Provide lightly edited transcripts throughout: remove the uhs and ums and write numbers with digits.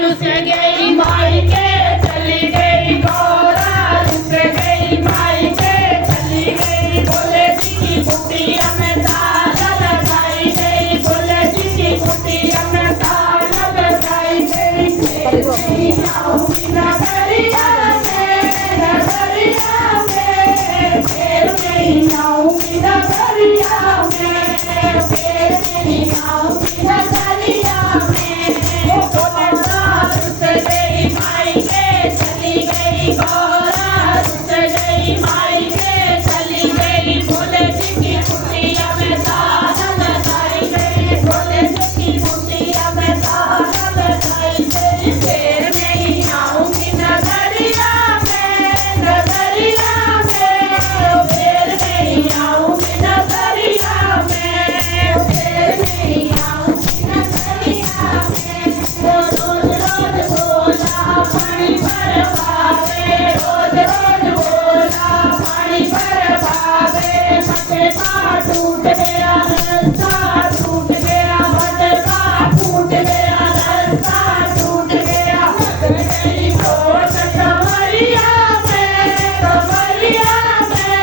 रुस गई माई के चली गई गौरा, रुस गई माई के चली गई। भोले जी की कुटिया में ताला लगाई गई, भोले जी की कुटिया में ताला लगाई गई। फिर आऊंगी नगरिया में, नगरिया में, फिर नहीं आऊंगी नगरिया में, फिर नहीं आऊंगी नगरिया में। रुस गई माई के चली गई गौरा, रुस गई माई के चली गई। भोले जी की कुटिया में ताला लगाई गई, भोले जी की कुटिया में ताला लगाई गई। फिर नहीं आऊंगी नगरिया में, नगरिया में, फिर नहीं आऊंगी नगरिया में, फिर नहीं आऊंगी नगरिया में। रोज रोज बोला पानी भर पावे, रोज रोज बोला पानी भर पावे। भटका टूट गया रास्ता टूट गया, भटका टूट गया रास्ता टूट गया। लग गई चोट कमरिया में, कमरिया में,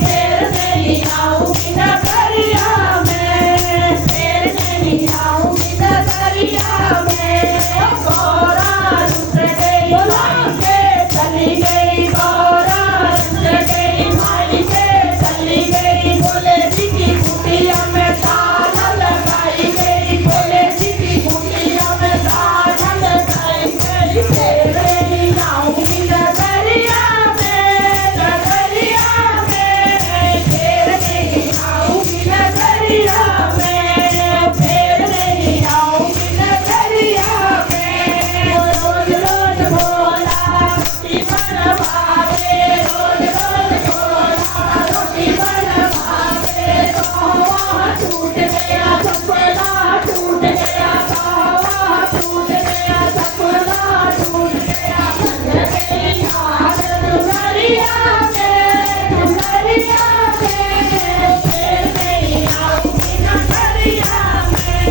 फिर नहीं आऊंगी नगरिया में, फिर नहीं आऊंगी नगरिया में। गौरा रुस गई माई के चली गई, गौरा रुस गई माई के चली गई। भोले जी की कुटिया में ताला लगाई गई, भोले जी की कुटिया में ताला लगाई गई। फिर नहीं आऊंगी नगरिया में, नगरिया में, फिर नहीं आऊंगी नगरिया में, फिर नहीं आऊंगी नगरिया में। रोज रोज बोला रोटी बन भावे, रोज रोज बोला रोटी बन भावे। बावा टूट गया सपना टूट गया, बावा टूट गया सपना टूट गया। लग गई आग डुमरिया में, डुमरिया में, फिर नहीं आऊंगी नगरिया में,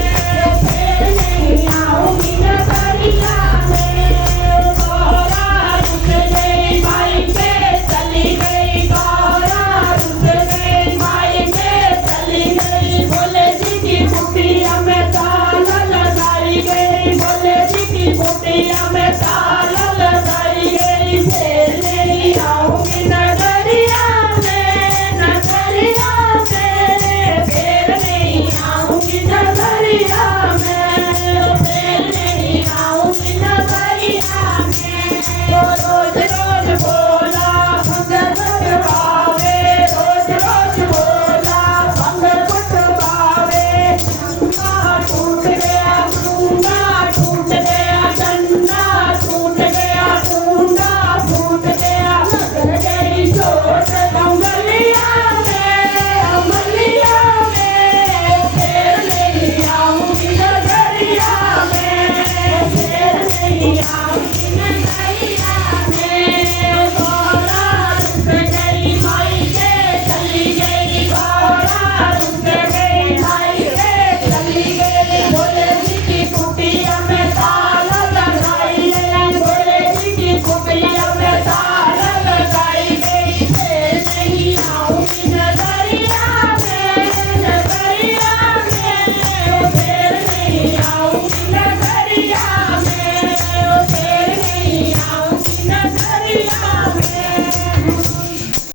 फिर नहीं आऊंगी नगरिया में। गौरा रुस गई माई के चली गई, गौरा रुस गई माई के चली गई। भोले जी की कुटिया में ताला लगाई गई, भोले जी की कुटिया में ताला लगाई गई। फिर नहीं आऊंगी नगरिया में, नगरिया में, फिर नहीं आऊंगी नगरिया में, फिर नहीं आऊंगी नगरिया में। रोज रोज बोला भंग कुटवावे, रोज रोज बोला भंग कुटवावे। डंडा टूट गया, डंडा टूट गया, डंडा टूट गया, डंडा टूट गया। लग गई चोट अंगलिया में, अंगलिया में, फिर नहीं आऊंगी नगरिया में, फिर नहीं आऊंगी नगरिया में। गौरा रुस गई माई के चली गई, गौरा रुस गई माई के चली गई। भोले जी की कुटिया में ताला लगाई गई, भोले जी की कुटिया में ताला लगाई गई। फिर नहीं आऊंगी नगरिया में, नगरिया में, फिर नहीं आऊंगी नगरिया में, फिर नहीं आऊंगी नगरिया